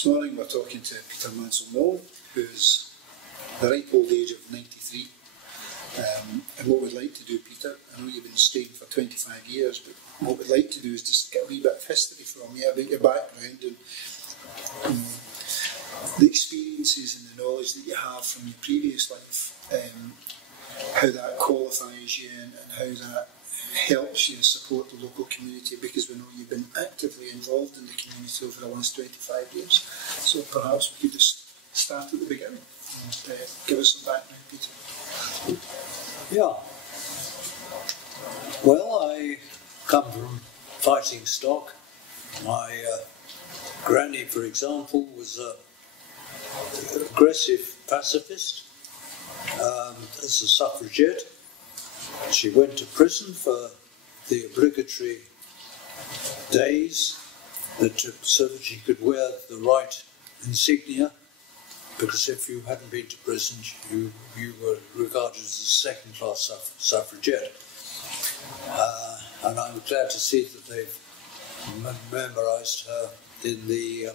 This morning we're talking to Peter Mansell, who's the ripe old age of 93. And what we'd like to do, Peter, I know you've been staying for 25 years, but what we'd like to do is just get a wee bit of history from you about your background and the experiences and the knowledge that you have from your previous life, how that qualifies you and how that helps you support the local community, because we know you've been actively involved in the community over the last 25 years. So perhaps we could just start at the beginning and give us some background, Peter. Yeah. Well, I come from fighting stock. My granny, for example, was an aggressive pacifist as a suffragette. She went to prison for the obligatory days so that she could wear the right insignia, because if you hadn't been to prison, you were regarded as a second-class suffragette. And I'm glad to see that they've memorised her in the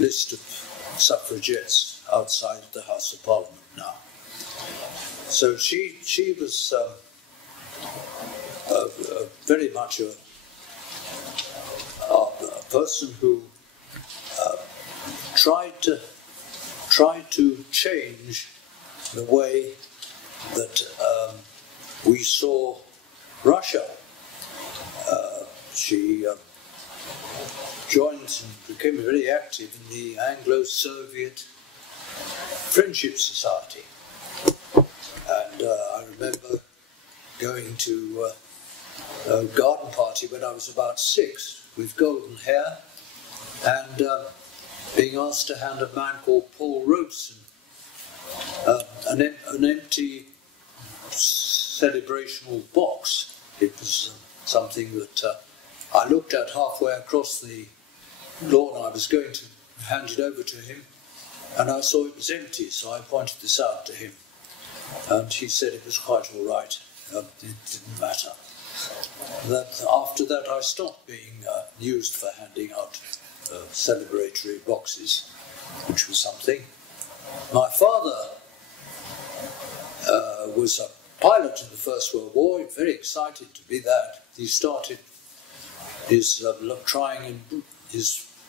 list of suffragettes outside the House of Parliament now. So she was very much a person who tried to change the way that we saw Russia. She joined and became very active in the Anglo-Soviet Friendship Society. And I remember going to a garden party when I was about 6 with golden hair and being asked to hand a man called Paul Robeson an empty celebrational box. It was something that I looked at halfway across the lawn. I was going to hand it over to him, and I saw it was empty, so I pointed this out to him. And he said it was quite all right, it didn't matter. After that I stopped being used for handing out celebratory boxes, which was something. My father was a pilot in the First World War, very excited to be that. He started his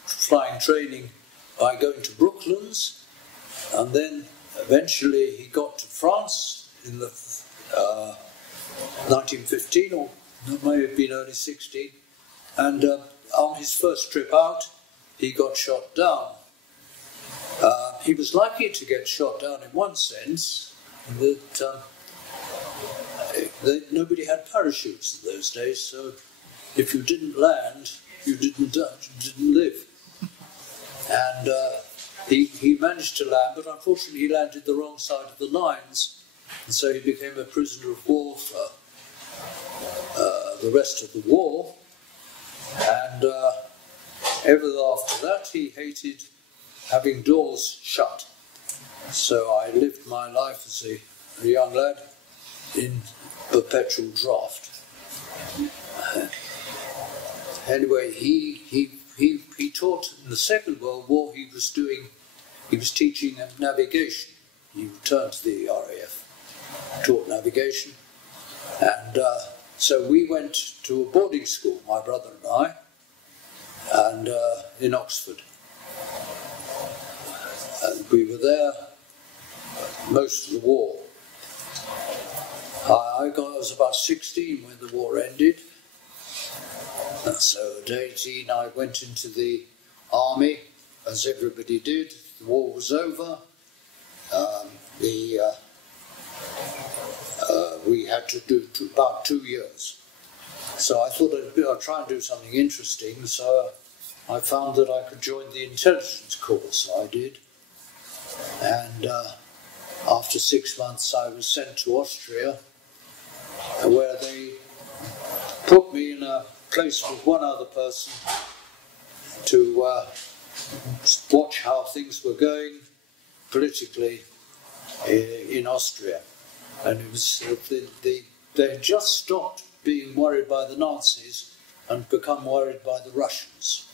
flying training by going to Brooklands, and then eventually he got to France in the 1915, or it may have been early 16, and on his first trip out he got shot down. He was lucky to get shot down in one sense, that nobody had parachutes in those days, so if you didn't land, you didn't live. And he managed to land, but unfortunately he landed the wrong side of the lines, and so he became a prisoner of war for the rest of the war. And ever after that he hated having doors shut. So I lived my life as a young lad in perpetual draft. Anyway, he taught in the Second World War. He was teaching navigation. He returned to the RAF, taught navigation, and so we went to a boarding school, my brother and I, and in Oxford. And we were there most of the war. I was about 16 when the war ended. So at 18 I went into the army, as everybody did. The war was over. We had to do about 2 years. So I thought I'd try and do something interesting, so I found that I could join the intelligence corps, so I did. And after 6 months I was sent to Austria, where they put me in a place with one other person to watch how things were going politically in Austria. And it was they had just stopped being worried by the Nazis and become worried by the Russians.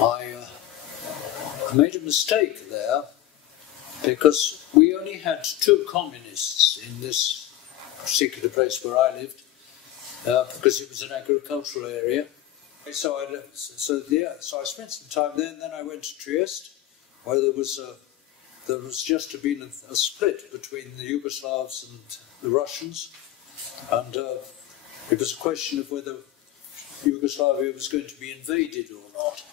I made a mistake there because we only had 2 communists in this particular place where I lived because it was an agricultural area. So I spent some time there, and then I went to Trieste, where there was just been a split between the Yugoslavs and the Russians, and it was a question of whether Yugoslavia was going to be invaded or not.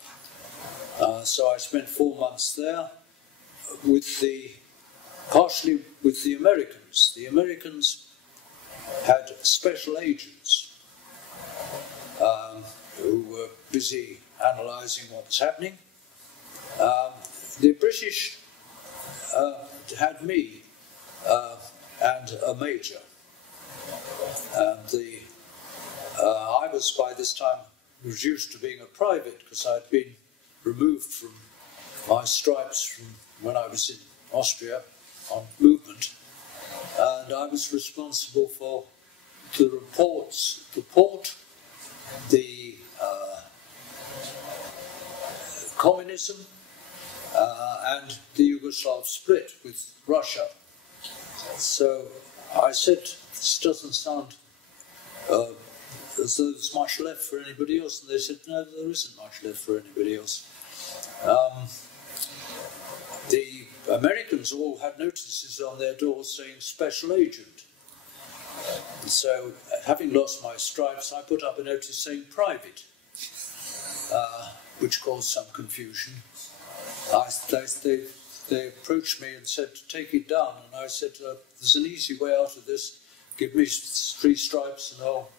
So I spent 4 months there, partially with the Americans. The Americans had special agents who were busy analysing what was happening. The British had me and a major. I was by this time reduced to being a private because I'd been removed from my stripes from when I was in Austria on movement, and I was responsible for the report, the communism, and the Yugoslav split with Russia. So I said, this doesn't sound as though there's much left for anybody else, and they said, no, there isn't much left for anybody else. The Americans all had notices on their doors saying special agent. And so, having lost my stripes, I put up a notice saying private, which caused some confusion. They approached me and said to take it down, and I said, there's an easy way out of this. Give me 3 stripes and I'll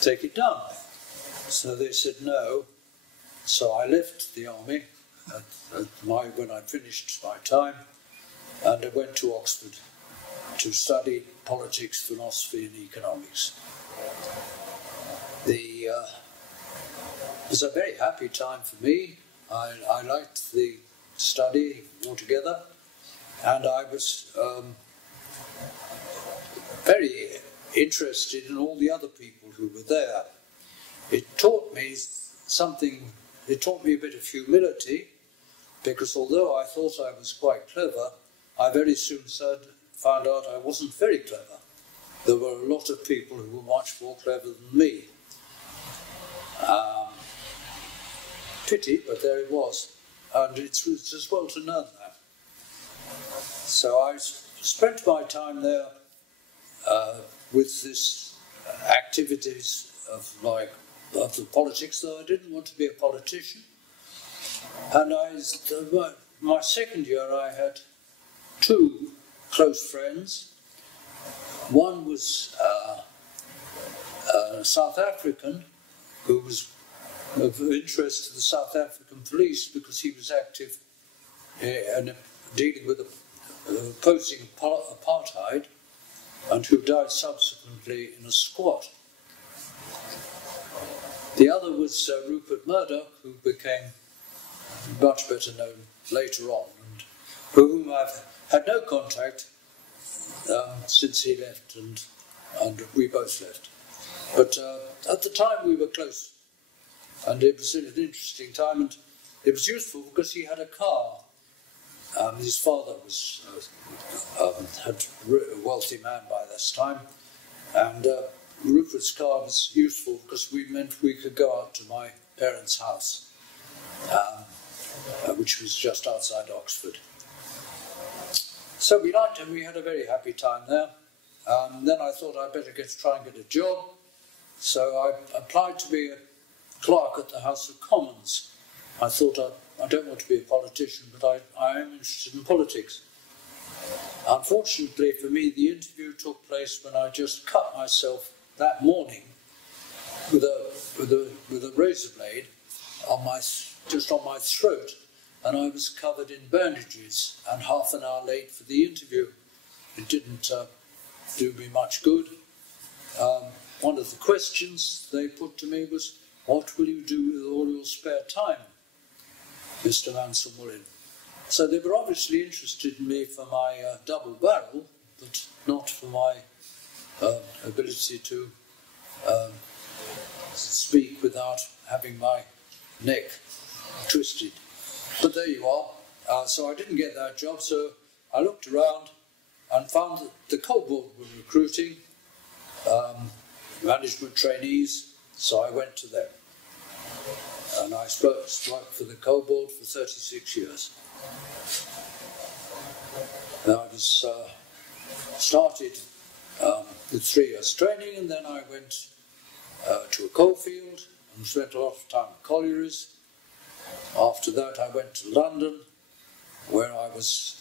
take it down. So they said no. So I left the army when I'd finished my time, and I went to Oxford to study politics, philosophy and economics. It was a very happy time for me. I liked the study altogether, and I was very interested in all the other people who were there. It taught me something, it taught me a bit of humility, because although I thought I was quite clever, I very soon found out I wasn't very clever. There were a lot of people who were much more clever than me. Pity, but there it was. And it was as well to learn that. So I spent my time there with this activities of the politics, though I didn't want to be a politician. And my second year I had 2 close friends. One was a South African who was of interest to the South African police because he was active in dealing with opposing apartheid, and who died subsequently in a squat. The other was Rupert Murdoch, who became much better known later on, and for whom I've had no contact since he left and we both left. But at the time we were close, and it was an interesting time, and it was useful because he had a car. His father was a wealthy man by this time, and Rupert's car was useful because we meant we could go out to my parents' house, which was just outside Oxford. So we liked him, we had a very happy time there. Then I thought I'd better try and get a job. So I applied to be a clerk at the House of Commons. I thought I don't want to be a politician, but I am interested in politics. Unfortunately for me, the interview took place when I just cut myself that morning with a razor blade just on my throat, and I was covered in bandages and half an hour late for the interview. It didn't do me much good. One of the questions they put to me was, "What will you do with all your spare time, Mr. Mansell Moullin?" So they were obviously interested in me for my double barrel, but not for my ability to speak without having my neck twisted. But there you are. So I didn't get that job, so I looked around and found that the coal board were recruiting management trainees, so I went to them. And I worked for the coal board for 36 years. And I was started with 3 years training, and then I went to a coal field and spent a lot of time at collieries. After that I went to London, where I was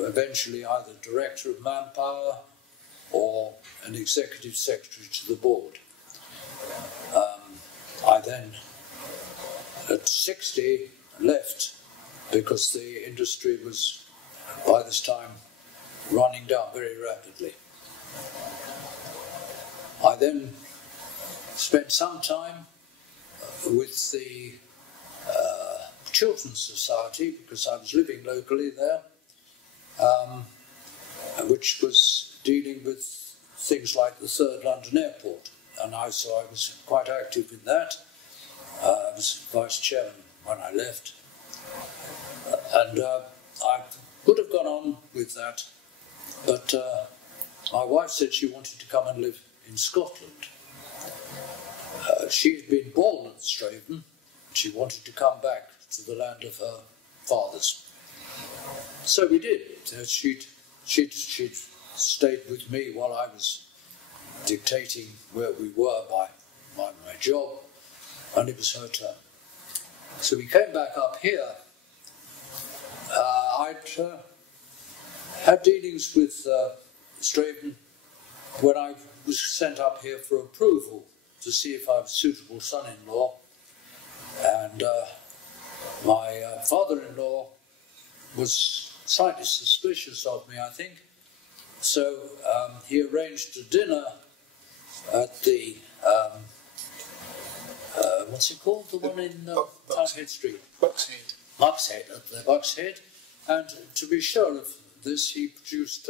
eventually either director of manpower or an executive secretary to the board. I then, at 60, left because the industry was, by this time, running down very rapidly. I then spent some time with the Children's Society, because I was living locally there, which was dealing with things like the 3rd London Airport, and so I was quite active in that. I was vice chairman when I left, and I would have gone on with that, but my wife said she wanted to come and live in Scotland. She had been born at Straven. She wanted to come back to the land of her fathers. So we did. She'd stayed with me while I was dictating where we were by my job, and it was her turn. So we came back up here. I'd had dealings with Straven when I was sent up here for approval to see if I was a suitable son-in-law, and my father-in-law was slightly suspicious of me, I think, so he arranged a dinner at the, what's it called, the one in Townhead Street? Buckshead. Buckshead, at the Buckshead, and to be sure of this, he produced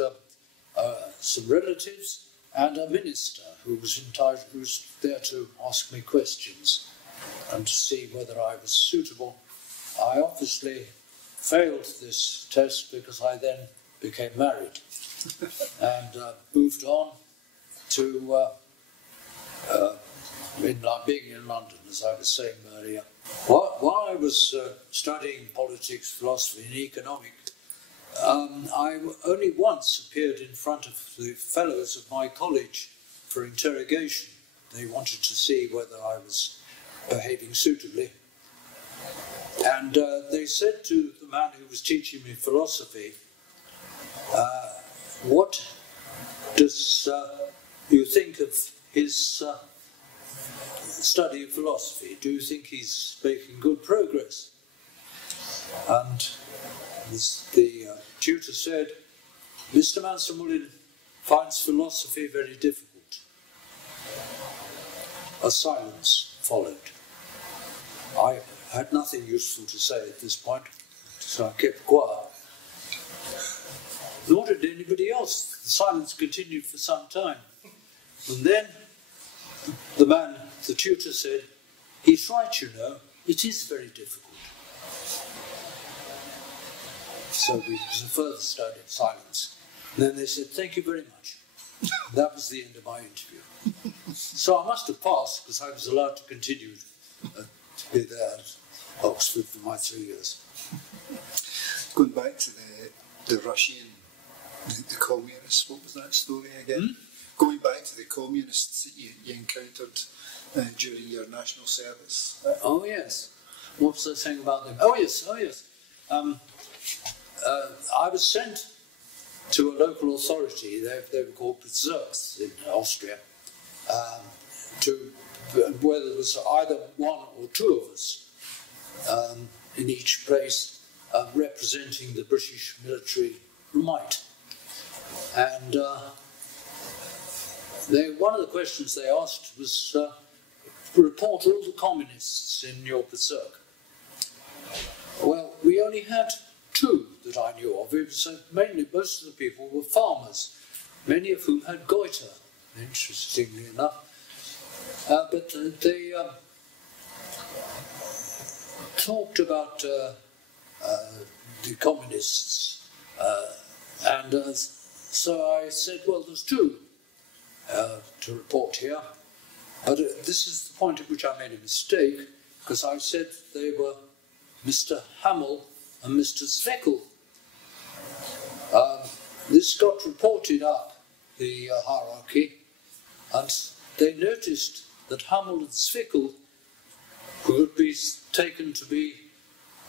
some relatives and a minister who was there to ask me questions and to see whether I was suitable. I obviously failed this test because I then became married and moved on to being in London, as I was saying earlier. While I was studying politics, philosophy and economics, I only once appeared in front of the fellows of my college for interrogation. They wanted to see whether I was behaving suitably. And they said to the man who was teaching me philosophy, what does you think of his study of philosophy? Do you think he's making good progress? And the tutor said, Mr. Mansell Moullin finds philosophy very difficult. A silence followed. I had nothing useful to say at this point, so I kept quiet. Nor did anybody else. The silence continued for some time. And then the tutor said, he's right, you know, it is very difficult. So it was a further study of silence. And then they said, thank you very much. That was the end of my interview. So I must have passed, because I was allowed to continue to be there at Oxford for my 3 years. Going back to the Russian, the communists, what was that story again? Going back to the communists that you encountered during your national service. Oh yes. What was I saying about them? Oh yes. I was sent to a local authority, they were called Bezirks in Austria, where there was either one or two of us in each place representing the British military might. And one of the questions they asked was, report all the communists in your Bezirk. Well, we only had 2 that I knew of. It was mainly, most of the people were farmers, many of whom had goiter, interestingly enough. But talked about the communists, and so I said, well, there's two to report here, but this is the point at which I made a mistake, because I said they were Mr. Hamill and Mr. Zwickel. This got reported up the hierarchy, and they noticed that Hamill and Zwickel would be taken to be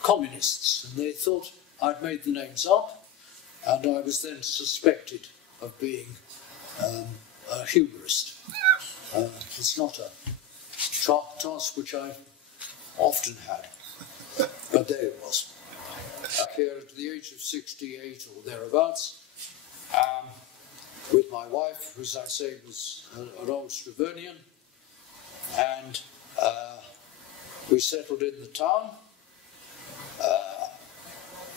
communists, and they thought I'd made the names up, and I was then suspected of being a humorist. It's not a task which I often had, but there it was. Here at the age of 68 or thereabouts, with my wife, who, as I say, was an old Stravonian, and we settled in the town.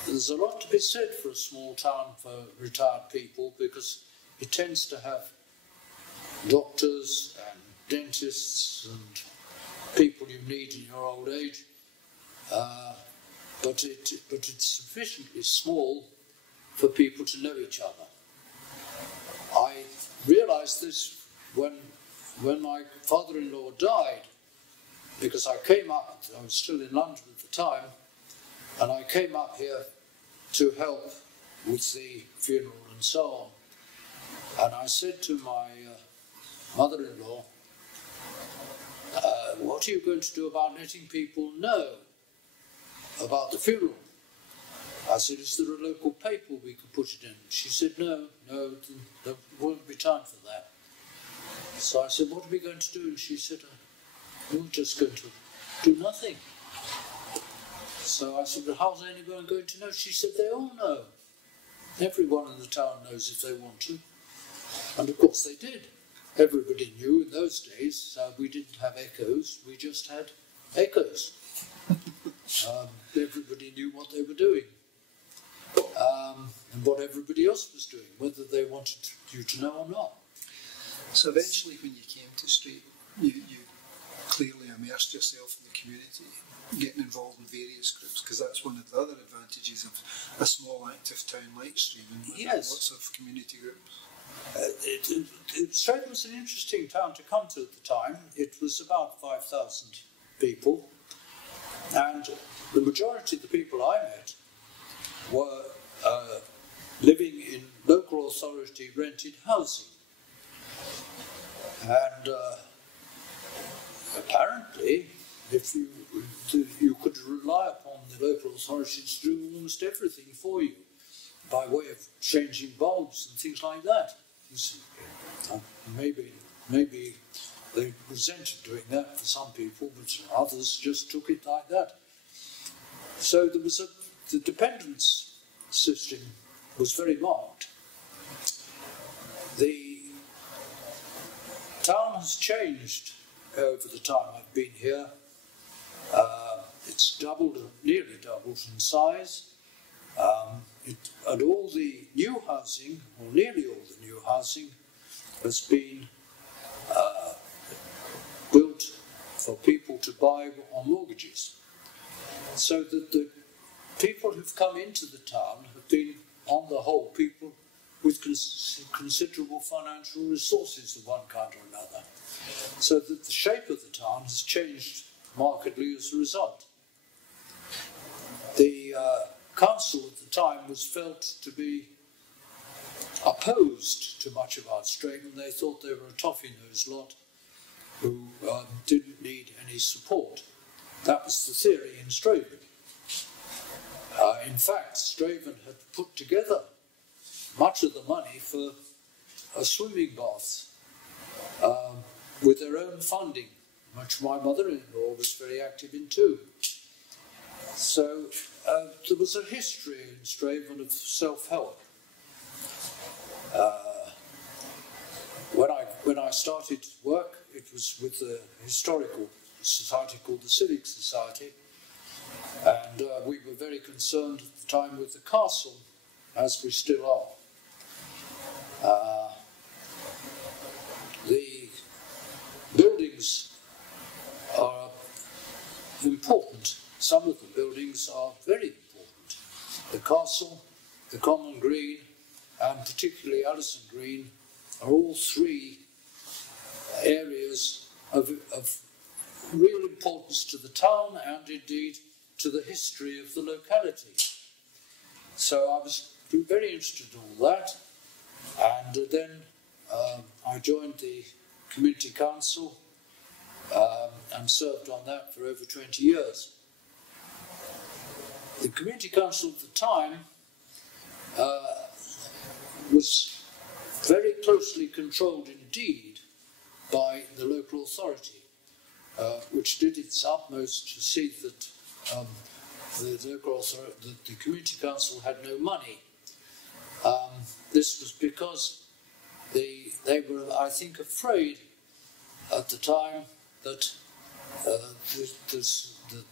There's a lot to be said for a small town for retired people, because it tends to have doctors and dentists and people you need in your old age, but it's sufficiently small for people to know each other. I realised this when my father-in-law died, because I came up, I was still in London at the time, and I came up here to help with the funeral and so on. And I said to my mother-in-law, what are you going to do about letting people know about the funeral? I said, is there a local paper we could put it in? She said, no, there won't be time for that. So I said, what are we going to do? And she said, we're just going to do nothing. So I said, well, how's anyone going to know? She said, they all know. Everyone in the town knows if they want to. And of course they did. Everybody knew in those days. We didn't have echoes, we just had echoes. Everybody knew what they were doing. And what everybody else was doing, whether they wanted you to know or not. So eventually when you came to Strait, you clearly immersed yourself in the community, getting involved in various groups, because that's one of the other advantages of a small active town like Strathaven. Yes. Lots of community groups. Strathaven was an interesting town to come to at the time. It was about 5,000 people, and the majority of the people I met were living in local authority rented housing. And apparently, if you could rely upon the local authorities to do almost everything for you, by way of changing bulbs and things like that. You see, maybe they resented doing that for some people, but others just took it like that. So there was the dependence system was very marked. The town has changed over the time I've been here. It's doubled, nearly doubled in size. And all the new housing, or nearly all the new housing, has been built for people to buy on mortgages. So that the people who've come into the town have been, on the whole, people with considerable financial resources of one kind or another. So that the shape of the town has changed markedly as a result. The council at the time was felt to be opposed to much of our Strathaven, and they thought they were a toffee-nosed lot who didn't need any support. That was the theory in Strathaven. In fact, Strathaven had put together much of the money for a swimming bath with their own funding, which my mother-in-law was very active in too. So there was a history in Strathaven of self-help. When I started work, it was with a historical society called the Civic Society, and we were very concerned at the time with the castle, as we still are. The buildings are important. Some of the buildings are very important. The castle, the Common Green, and particularly Allison Green are all three areas of real importance to the town and indeed to the history of the locality. So I was very interested in all that, and then I joined the community council and served on that for over 20 years. The community council at the time was very closely controlled indeed by the local authority, which did its utmost to see that the community council had no money. This was because they were, I think, afraid at the time that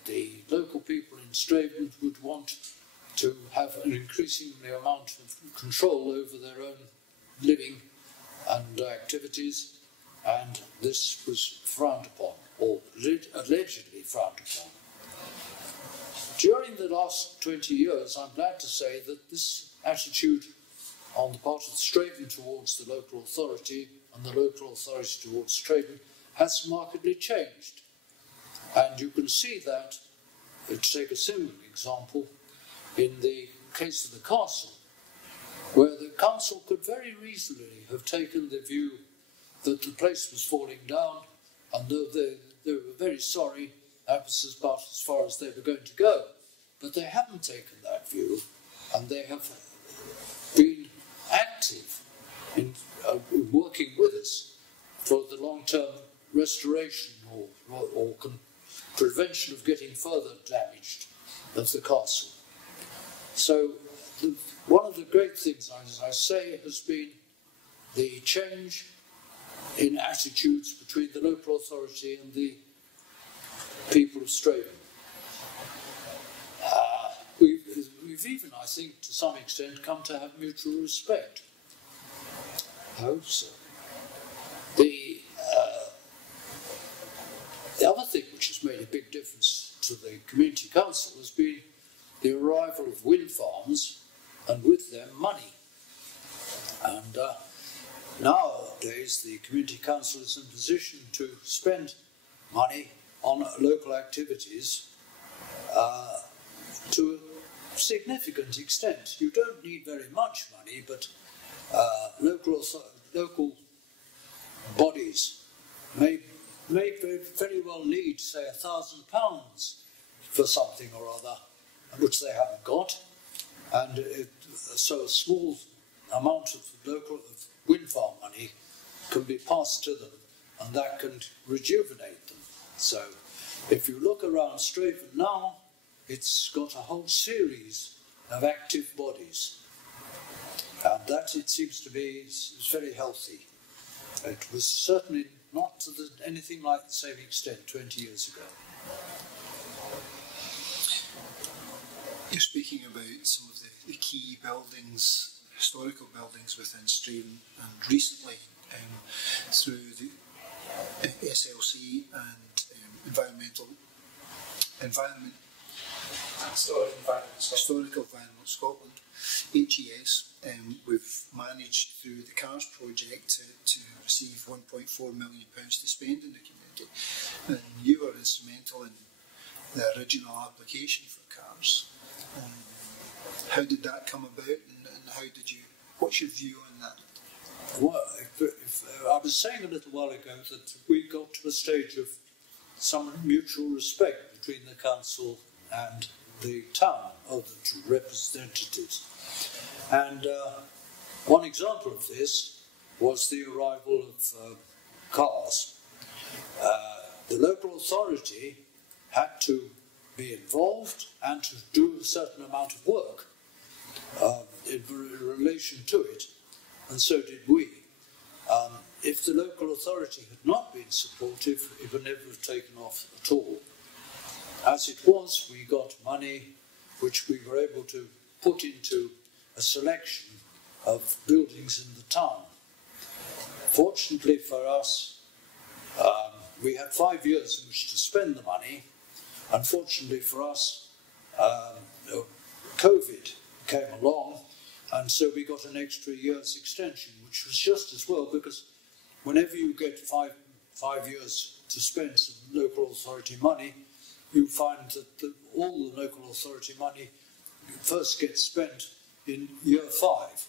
the local people in Straven would want to have an increasingly amount of control over their own living and activities, and this was frowned upon, or allegedly frowned upon. During the last 20 years, I'm glad to say that this attitude on the part of Straven towards the local authority and the local authority towards Straven has markedly changed. And you can see that, to take a similar example, in the case of the castle, where the council could very reasonably have taken the view that the place was falling down, and though they were very sorry, that was about as far as they were going to go. But they haven't taken that view, and they have been active in working with us for the long-term restoration or prevention of getting further damage of the castle. So one of the great things, as I say, has been the change in attitudes between the local authority and the people of Straven. We've even, I think, to some extent, come to have mutual respect. I hope so. The other thing which has made a big difference to the community council has been the arrival of wind farms, and with them money. And nowadays the community council is in a position to spend money on local activities to a significant extent. You don't need very much money, but local bodies may very well need, say, £1,000 for something or other, which they haven't got, and so a small amount of wind farm money can be passed to them, and that can rejuvenate them. So if you look around Straven now, it's got a whole series of active bodies, and that, it seems to me, is very healthy. It was certainly not to anything like the same extent 20 years ago. You're speaking about some of the key buildings, historical buildings within Straven, and recently through the SLC and Historical Environment Scotland, HES, we've managed through the CARS project to receive £1.4 million to spend in the community, and you were instrumental in the original application for CARS. How did that come about, and what's your view on that? Well, I was saying a little while ago that we got to a stage of some mutual respect between the council and the town, or the representatives. And one example of this was the arrival of cars. The local authority had to be involved and to do a certain amount of work in relation to it, and so did we. If the local authority had not been supportive, it would never have taken off at all. As it was, we got money which we were able to put into a selection of buildings in the town. Fortunately for us, we had 5 years in which to spend the money, Unfortunately for us, COVID came along, and so we got an extra year's extension, which was just as well, because whenever you get five years to spend some local authority money, you find that all the local authority money first gets spent in year 5,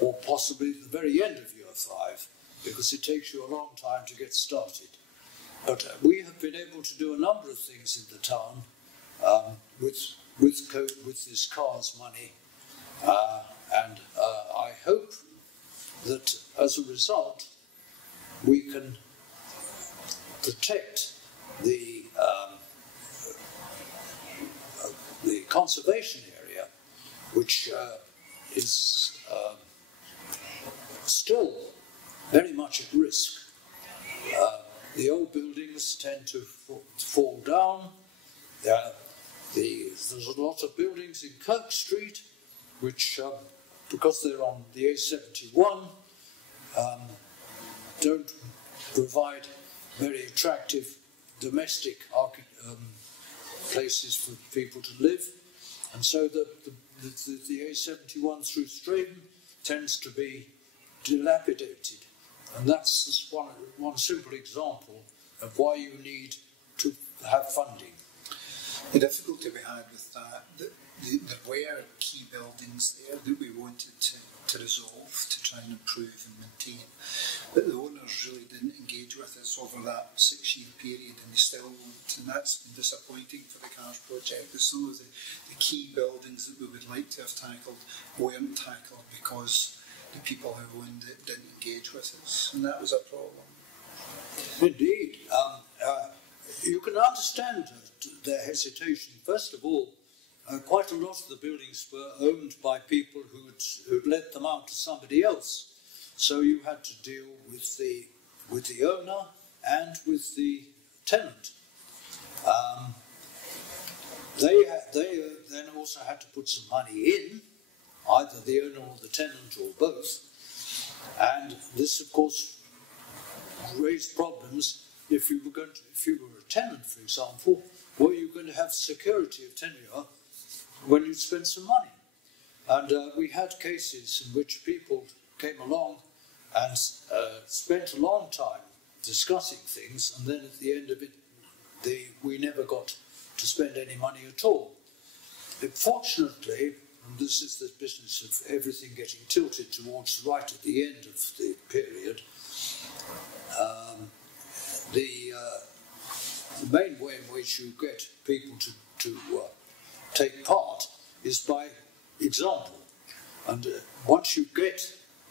or possibly at the very end of year 5, because it takes you a long time to get started. But we have been able to do a number of things in the town with this CARS money, and I hope that as a result we can protect the conservation area, which is still very much at risk. The old buildings tend to fall down. There's a lot of buildings in Kirk Street which, because they're on the A71, don't provide very attractive domestic places for people to live, and so the A71 through Straven tends to be dilapidated, and that's just one simple example of why you need to have funding. The difficulty we had with that, there were key buildings there that we wanted to resolve, to try and improve and maintain, but the owners really didn't engage with us over that 6-year period, and they still won't, and that's been disappointing for the CARS project. That some of the key buildings that we would like to have tackled weren't tackled because the people who owned it didn't engage with us, and that was a problem. Indeed. You can understand their hesitation. First of all, quite a lot of the buildings were owned by people who'd let them out to somebody else. So you had to deal with the owner and with the tenant. They then also had to put some money in, either the owner or the tenant or both. And this, of course, raised problems. If you were a tenant, for example, were you going to have security of tenure when you spent some money? And we had cases in which people came along and spent a long time discussing things, and then at the end of it, we never got to spend any money at all. Fortunately, and this is the business of everything getting tilted towards right at the end of the period, the main way in which you get people to take part is by example. And once you get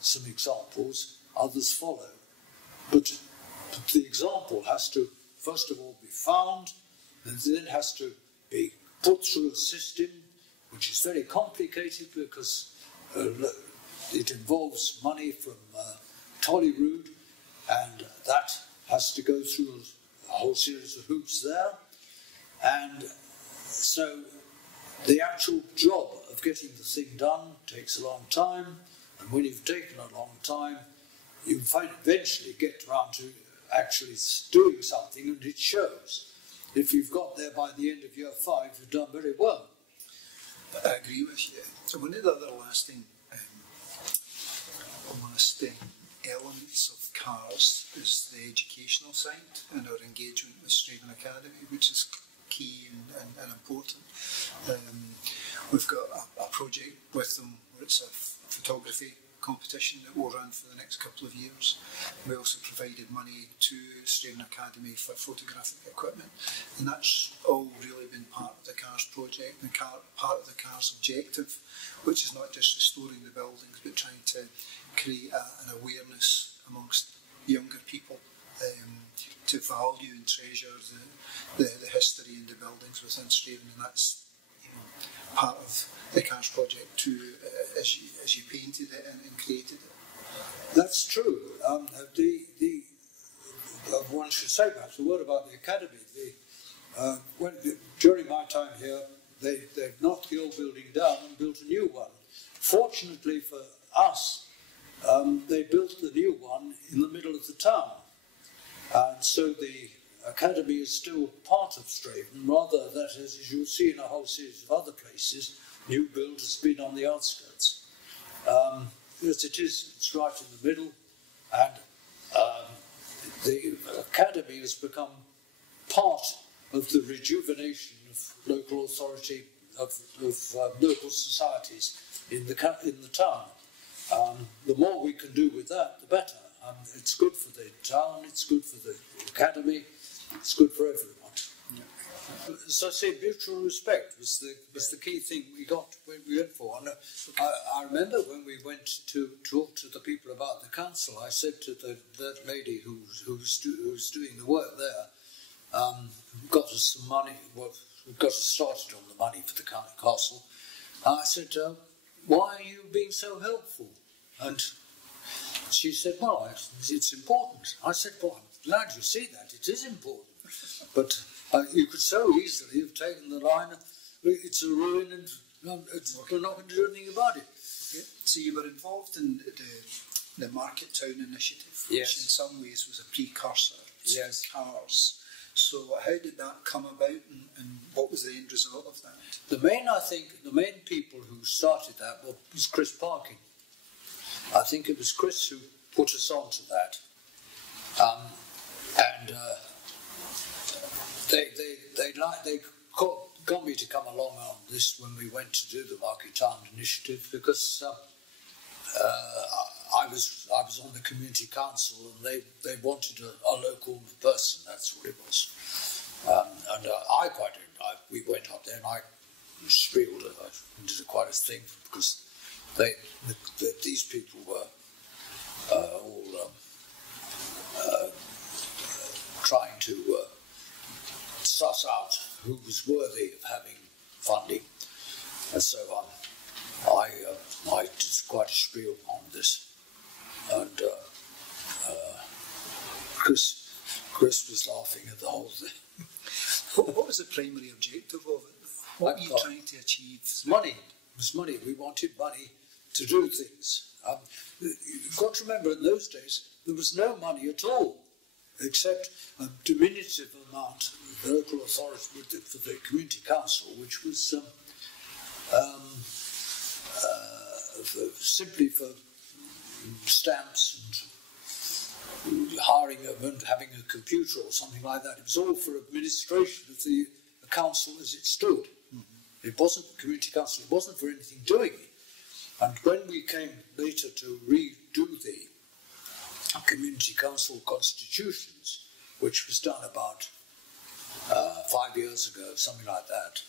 some examples, others follow. But the example has to, first of all, be found, and then has to be put through a system which is very complicated because it involves money from Tollyrood, and that has to go through a whole series of hoops there. And so the actual job of getting the thing done takes a long time, and when you've taken a long time, you eventually get around to actually doing something, and it shows. If you've got there by the end of year 5, you've done very well. I agree with you. So one of the other lasting elements of CARS is the educational side and our engagement with Straven Academy, which is key and important. We've got a project with them where it's a photography competition that will run for the next couple of years. We also provided money to Straven Academy for photographic equipment, and that's all really been part of the CARS project and part of the CARS objective, which is not just restoring the buildings but trying to create an awareness amongst younger people to value and treasure the history and the buildings within Straven, and that's part of the CARS project too, as you painted it and created it. That's true. One should say perhaps a word about the academy. During my time here, they knocked the old building down and built a new one. Fortunately for us, they built the new one in the middle of the town, and so the academy is still part of Straven, rather that is, as you'll see in a whole series of other places, new build has been on the outskirts. Yes, it's right in the middle, and the academy has become part of the rejuvenation of local authority, of local societies in the town. The more we can do with that, the better. It's good for the town, it's good for the academy, it's good for everyone. Yeah. So I say mutual respect was the key thing we got when we went for. And I remember when we went to talk to the people about the council, I said to that lady who was doing the work there, got us some money, got us started on the money for the castle. I said, why are you being so helpful? And she said, well, it's important. I said, well, I'm glad you see that. It is important. But you could so easily have taken the line, it's a ruin and we're not going to do anything about it. Okay. So you were involved in the Market Town initiative, which yes. in some ways was a precursor to yes. cars. So how did that come about, and what was the end result of that? The main people who started that was Chris Parkin. I think it was Chris who put us on to that. They got me to come along on this when we went to do the Market Town initiative, because I was on the community council and they wanted a local person. That's what it was. We went up there and I spieled it. I did quite a thing, because these people were all trying to suss out who was worthy of having funding, and so I did quite a spiel on this, and Chris was laughing at the whole thing. What was the primary objective of it? What were you trying to achieve? Money. It was money. We wanted money to do things. You've got to remember, in those days, there was no money at all, except a diminutive amount of the local authority for the community council, which was simply for stamps and hiring and having a computer or something like that. It was all for administration of the council as it stood. Mm-hmm. It wasn't the community council, it wasn't for anything doing it. And when we came later to redo the community council constitutions, which was done about 5 years ago, something like that,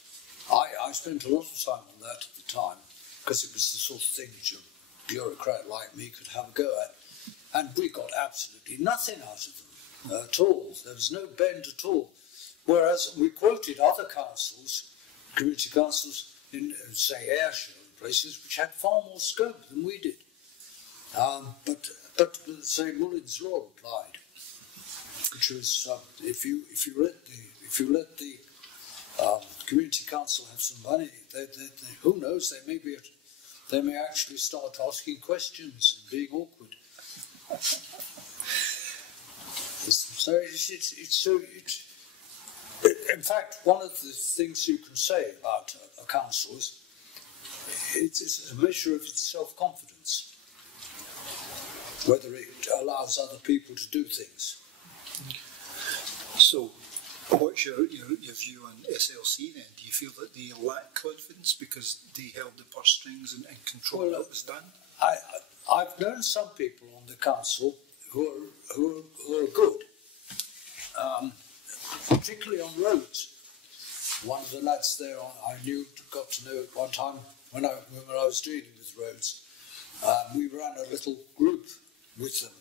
I spent a lot of time on that at the time, because it was the sort of thing that a bureaucrat like me could have a go at. And we got absolutely nothing out of them at all. There was no bend at all. Whereas we quoted other councils, community councils in, say, Ayrshire, places which had far more scope than we did. But say, Moulin's law applied, which was if you let the community council have some money, who knows? They may actually start asking questions and being awkward. So in fact, one of the things you can say about a council is it's a measure of its self-confidence, whether it allows other people to do things. So, what's your view on SLC then? Do you feel that they lack confidence because they held the purse strings and controlled what was done? I've known some people on the council who are good, particularly on roads. One of the lads there got to know at one time when I was dealing with roads. We ran a little group with them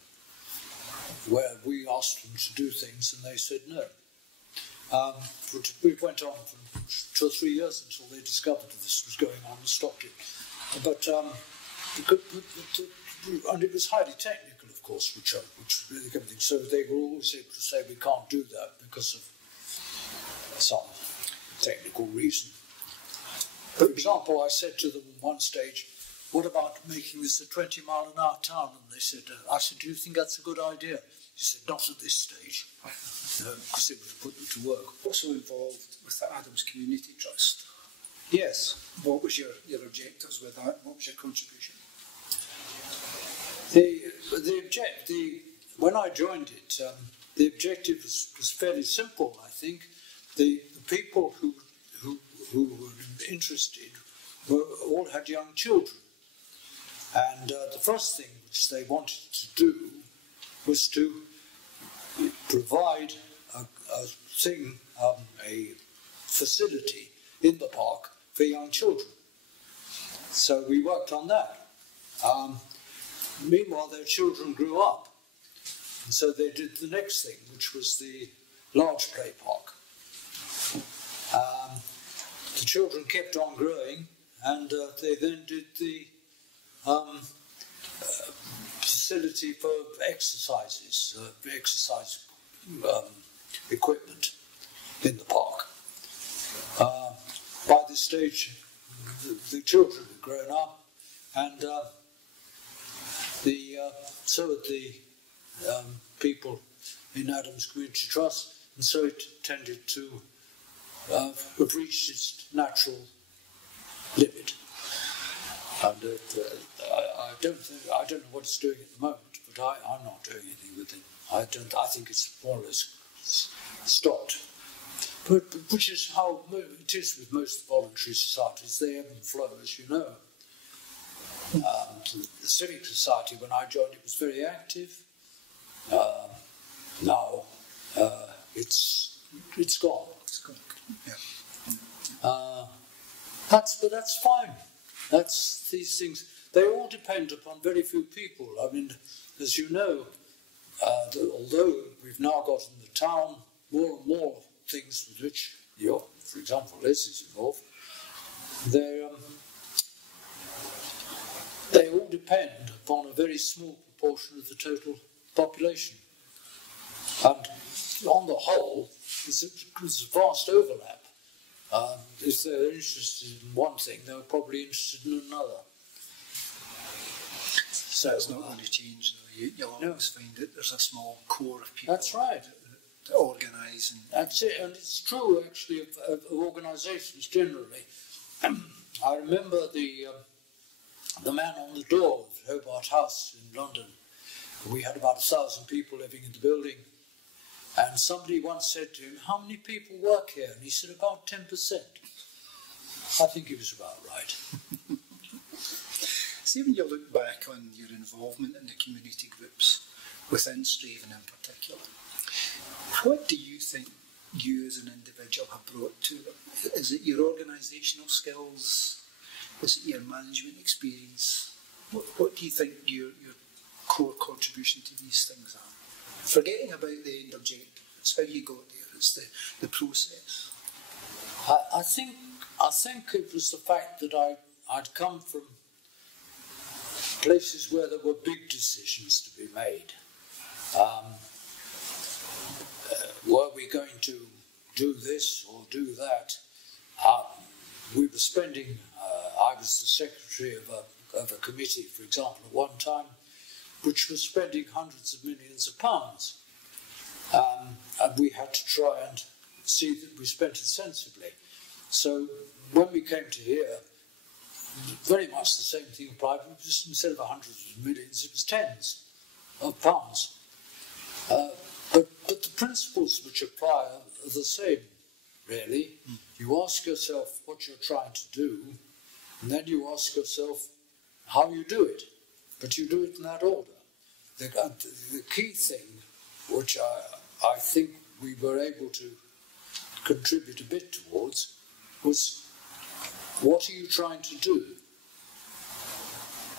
where we asked them to do things and they said no. We went on for 2 or 3 years until they discovered that this was going on and stopped it. But and it was highly technical, of course, which really everything. So they were always able to say we can't do that because of some technical reason. For example, I said to them at one stage, "What about making this a 20-mile-an-hour town?" And they said, "I said, do you think that's a good idea?" He said, not at this stage, because it would put them to work. Also involved with the Adams Community Trust. Yes. What was your objectives with that? What was your contribution? When I joined it, the objective was fairly simple, I think. The people who were interested all had young children. And the first thing which they wanted to do was to provide a facility in the park for young children. So we worked on that. Meanwhile, their children grew up. And so they did the next thing, which was the large play park. The children kept on growing, and they then did the facility for exercises, exercise equipment in the park. By this stage, the children had grown up, and so had the people in Adams Community Trust, and so it tended to have reached its natural limit. And I don't know what it's doing at the moment, but I'm not doing anything with it. I think it's more or less stopped. But which is how it is with most voluntary societies. They ebb and flow, as you know. The Civic Society, when I joined, it was very active. Now it's gone. It's gone. Yeah. But that's fine. That's these things. They all depend upon very few people. I mean, as you know, although we've now got in the town more and more things with which for example, Leslie's involved, they all depend upon a very small proportion of the total population. And on the whole, there's a vast overlap. If they're interested in one thing, they're probably interested in another. So it's not going to change, though. You'll always find that there's a small core of people. That's right. To organise. That's it, and it's true, actually, of organisations generally. I remember the man on the door of Hobart House in London. We had about 1,000 people living in the building. And somebody once said to him, how many people work here? And he said, about 10%. I think he was about right. See, when you look back on your involvement in the community groups, within Straven in particular, what do you think you as an individual have brought to them? Is it your organisational skills? Is it your management experience? What do you think your core contribution to these things are? Forgetting about the end objective, it's how you got there, it's the process. I think it was the fact that I'd come from places where there were big decisions to be made. Were we going to do this or do that? We were spending, I was the secretary of a committee, for example, at one time, which was spending hundreds of millions of pounds. And we had to try and see that we spent it sensibly. So when we came to here, very much the same thing applied. Just instead of hundreds of millions, it was tens of pounds. But the principles which apply are the same, really. You ask yourself what you're trying to do, and then you ask yourself how you do it. But you do it in that order. The key thing, which I think we were able to contribute a bit towards, was what are you trying to do?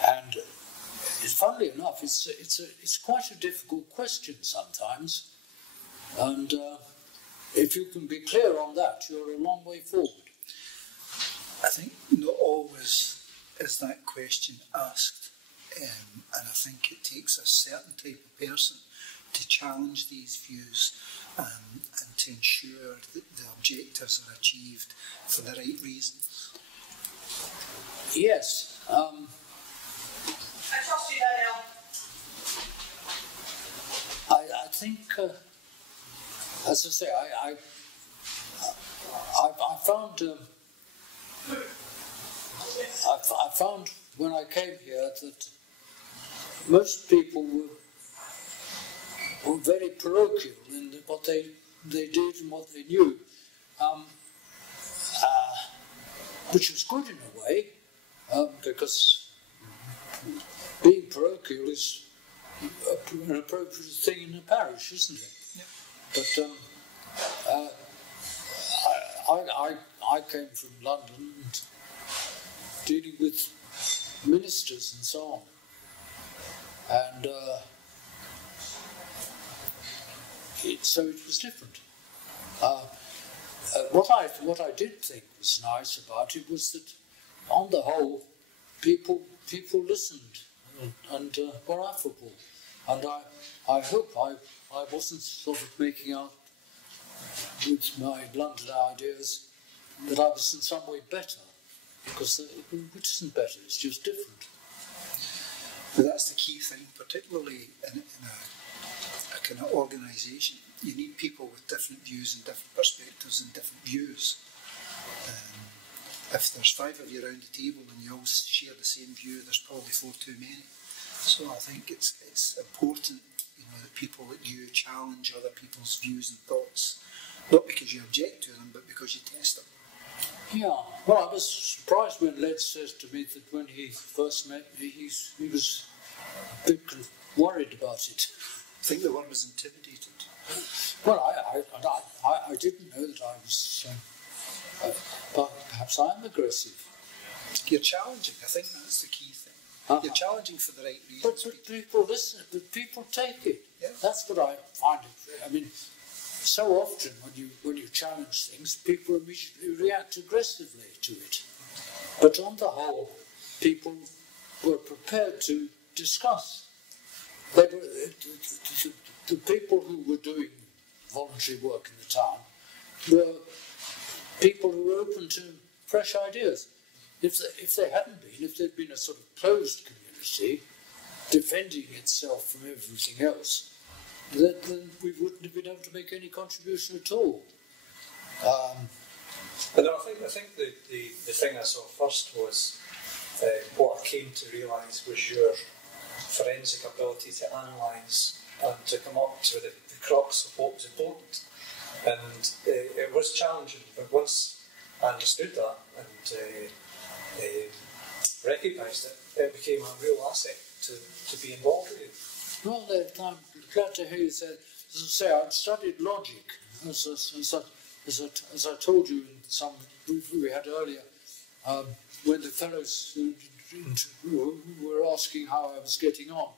And funnily enough, it's quite a difficult question sometimes. And if you can be clear on that, you're a long way forward. I think not always is that question asked. And I think it takes a certain type of person to challenge these views and to ensure that the objectives are achieved for the right reasons. Yes. I trust you, Daniel. think, as I say, I found when I came here that most people were very parochial in what they did and what they knew, which was good in a way, because being parochial is an appropriate thing in a parish, isn't it? Yeah. But I came from London and dealing with ministers and so on, and so it was different. What I did think was nice about it was that, on the whole, people listened and were affable, and I hope I wasn't sort of making out with my London ideas that I was in some way better, because it isn't better, it's just different. But that's the key thing, particularly in a kind of organisation. You need people with different views and different perspectives and different views. If there's 5 of you around the table and you all share the same view, there's probably 4 too many. So I think it's important, that people like you challenge other people's views and thoughts, not because you object to them, but because you test them. Yeah, well, I was surprised when Led says to me that when he first met me, he was a bit worried about it. I think the word was intimidated. Well, I didn't know that I was, but perhaps I am aggressive. You're challenging. I think that's the key thing. You're challenging for the right reasons. But people listen. But people take it. Yeah. That's what I find. I mean, so often when you challenge things, people immediately react aggressively to it. But on the whole, people were prepared to discuss. They were the people who were doing voluntary work in the town were people who were open to fresh ideas. If they hadn't been, if there'd been a sort of closed community defending itself from everything else, then we wouldn't have been able to make any contribution at all. But no, I think the thing I saw first was what I came to realise was your forensic ability to analyse and to come up to the crux of what was important. And it was challenging, but once I understood that and recognised it, it became a real asset to be involved with it. Well, I'm glad to hear you say. As I say, I've studied logic, as I told you in some brief we had earlier, when the fellows were asking how I was getting on,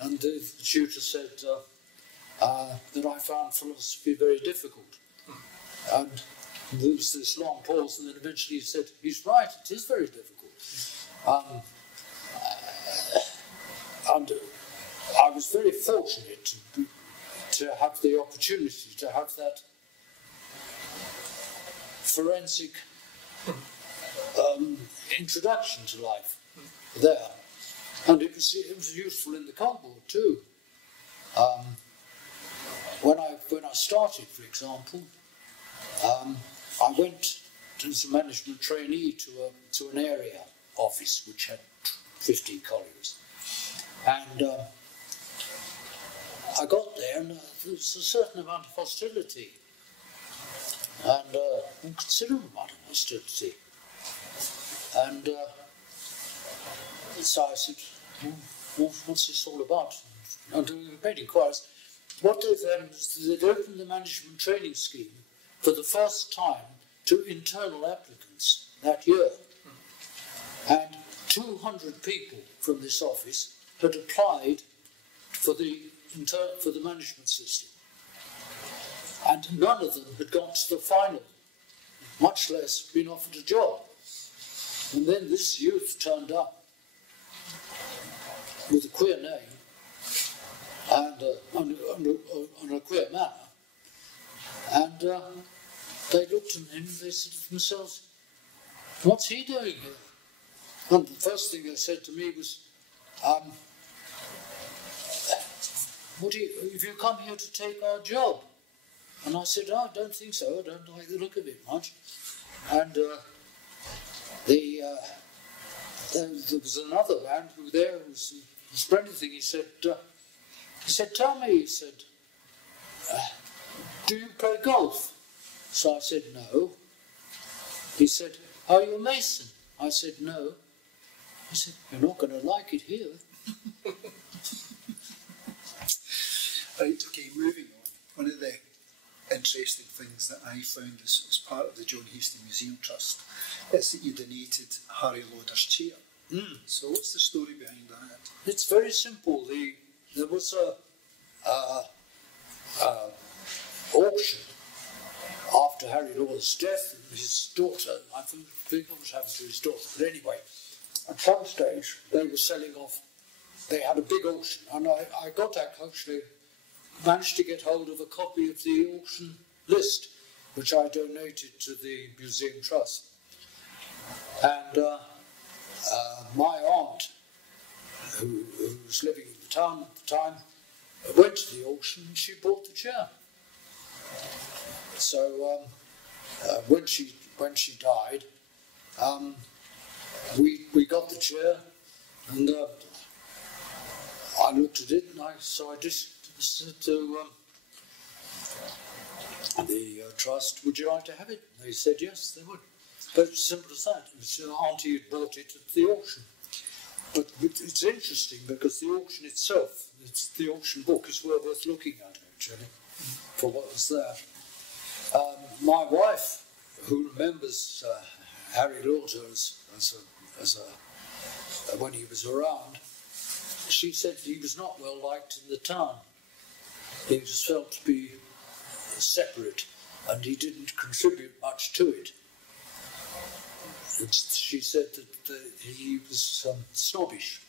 and the tutor said that I found philosophy very difficult. And there was this long pause, and then eventually he said, he's right, it is very difficult. And I was very fortunate to have the opportunity to have that forensic introduction to life there. And it was useful in the Coldboard too. When I started, for example, I went as a management trainee to an area office which had 15 colliers, and I got there, and there was a certain amount of hostility, and a considerable amount of hostility, and so I said, what's this all about? And I made inquiries. What they've done is they'd opened the management training scheme for the first time to internal applicants that year. And 200 people from this office had applied for the management system. And none of them had got to the final, much less been offered a job. And then this youth turned up with a queer name and on a queer manner. And they looked at him and they said to themselves, what's he doing here? And the first thing they said to me was, if you come here to take our job? And I said, I don't think so, I don't like the look of it much. And there was another man who there was a splendid thing. He said, tell me, he said, do you play golf? So I said, no. He said, are you a mason? I said, no. He said, you're not going to like it here. Right, okay, moving on. One of the interesting things that I found as part of the John Hastie Museum Trust is that you donated Harry Lauder's chair. So what's the story behind that? It's very simple. There was a auction after Harry Lauder's death. His daughter, I think what was happened to his daughter, but anyway, at some stage they were selling off. They had a big auction, and I got actually managed to get hold of a copy of the auction list, which I donated to the Museum Trust. And my aunt, who was living in the town at the time, went to the auction and she bought the chair. So when she died, we got the chair, and I looked at it, and I just said to the trust, would you like to have it? And they said yes, they would. But it's simple as that. Auntie had bought it at the auction. But it's interesting because the auction itself, the auction book is well worth looking at, actually, for what was there. My wife, who remembers Harry Lauder when he was around, she said he was not well liked in the town. He was felt to be separate, and he didn't contribute much to it. She said that he was snobbish,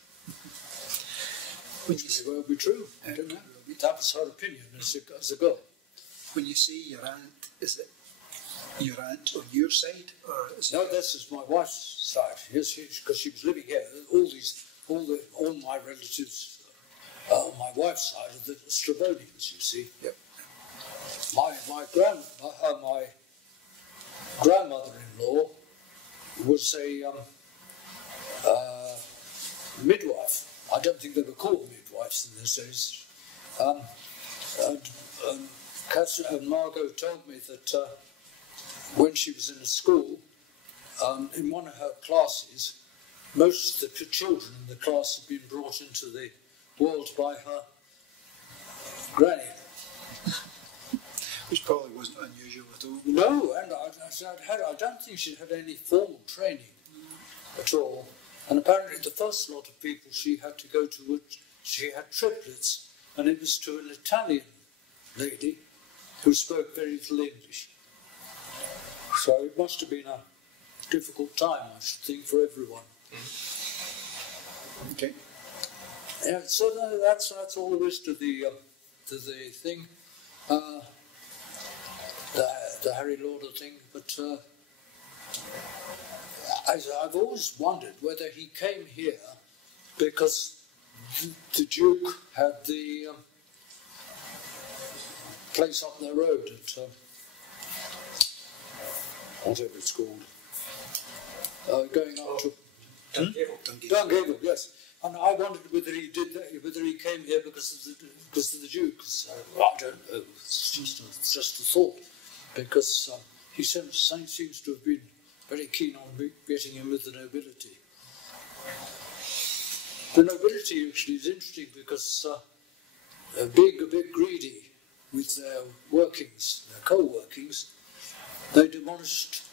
which may well be true. I don't know. That was her opinion as a girl. When you say your aunt, is it your aunt on your side, or is it? No, this is my wife's side. Yes, because she was living here. All my relatives on my wife's side are the Stravonians. You see. Yep. My grandmother-in-law was a midwife. I don't think they were called midwives in those days. And Margot told me that when she was in a school, in one of her classes, most of the children in the class had been brought into the world by her granny. Which probably wasn't unusual at all. No, and I don't think she'd had any formal training at all. And apparently the first lot of people she had to go to, she had triplets, and it was to an Italian lady who spoke very little English. So it must have been a difficult time, I should think, for everyone. Okay. Yeah, so that's all there is to the thing, the Harry Lauder thing. But I've always wondered whether he came here because the Duke had the place up the road at whatever it's called, going up to Dungavel, yes. And I wondered whether he did that, whether he came here because of the Duke. I don't know. It's just a thought, because he seems to have been very keen on getting in with the nobility. The nobility actually is interesting because being a bit greedy with their workings, their coal workings, they demolished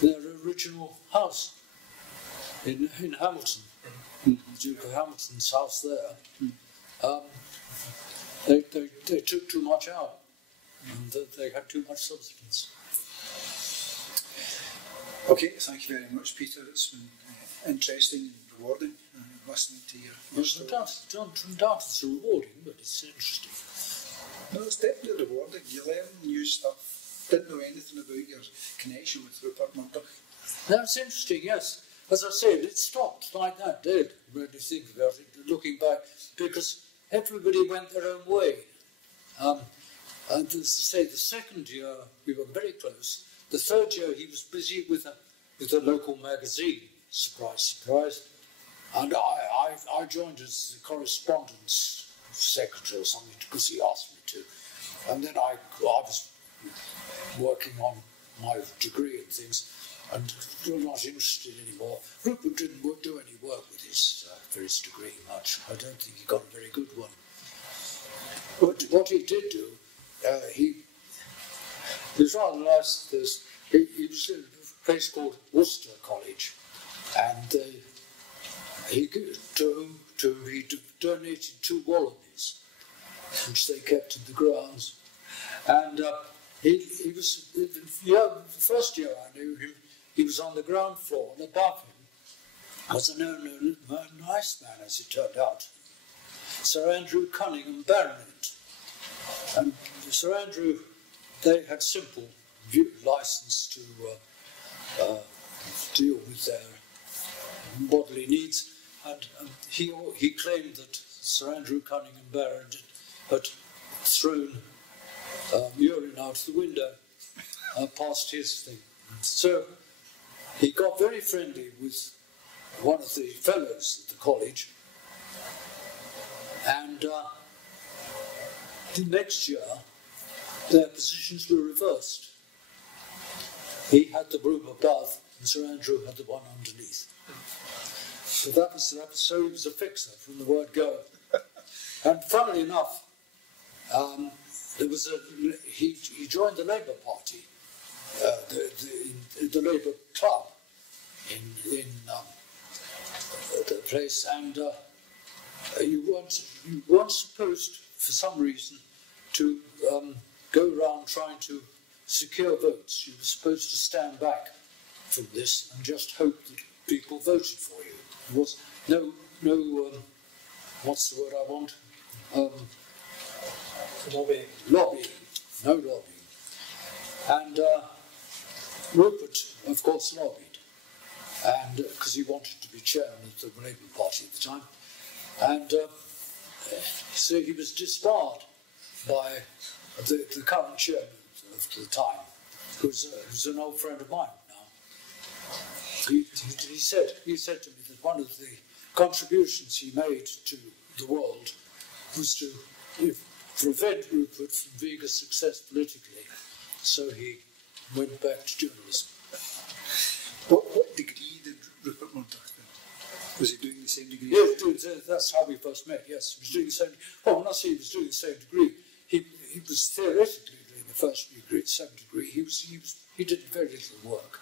their original house in Hamilton, the Duke of Hamilton's house there. They took too much out, and they had too much substance. Okay, thank you very much, Peter. It's been interesting and rewarding listening to your story. No doubt it's rewarding, but it's interesting. No, it's definitely rewarding. You learn new stuff. Didn't know anything about your connection with Rupert Murdoch. That's interesting, yes. As I said, it stopped like that, did, when you think about it, looking back, because everybody went their own way. And as I say, the second year we were very close. The third year he was busy with a local magazine, surprise, surprise. And I joined as the correspondence secretary or something because he asked me to. And then I was working on my degree and things, and not interested anymore. Rupert didn't do any work with his degree much. I don't think he got a very good one. But what he did do, he was rather nice. He was in a place called Worcester College, and he donated 2 wallabies, which they kept in the grounds. And he was, the first year I knew him, he was on the ground floor, and above him was a nice man, as it turned out, Sir Andrew Cunningham, Baronet. And Sir Andrew, they had simple license to deal with their bodily needs, and he claimed that Sir Andrew Cunningham, Baronet, had thrown urine out the window past his thing. So he got very friendly with one of the fellows at the college, and the next year their positions were reversed. He had the room above, and Sir Andrew had the one underneath. So that was so he was a fixer from the word go. And funnily enough, he joined the Labour Party, the Labour Club in the place, and you weren't supposed, for some reason, to go around trying to secure votes. You were supposed to stand back from this and just hope that people voted for you. There was no what's the word I want? Lobbying. No lobbying. And Rupert, of course, lobbied, and because he wanted to be chairman of the Labour Party at the time, and so he was disbarred by the current chairman of the time, who's an old friend of mine now. He said to me that one of the contributions he made to the world was to prevent Rupert from being a success politically. So he went back to journalism. What degree did Rupert Murdoch do? Was he doing the same degree? Yes, that's how we first met, yes. He was doing the same, well, when I say he was doing the same degree, he was theoretically doing the first degree, second degree. He did very little work.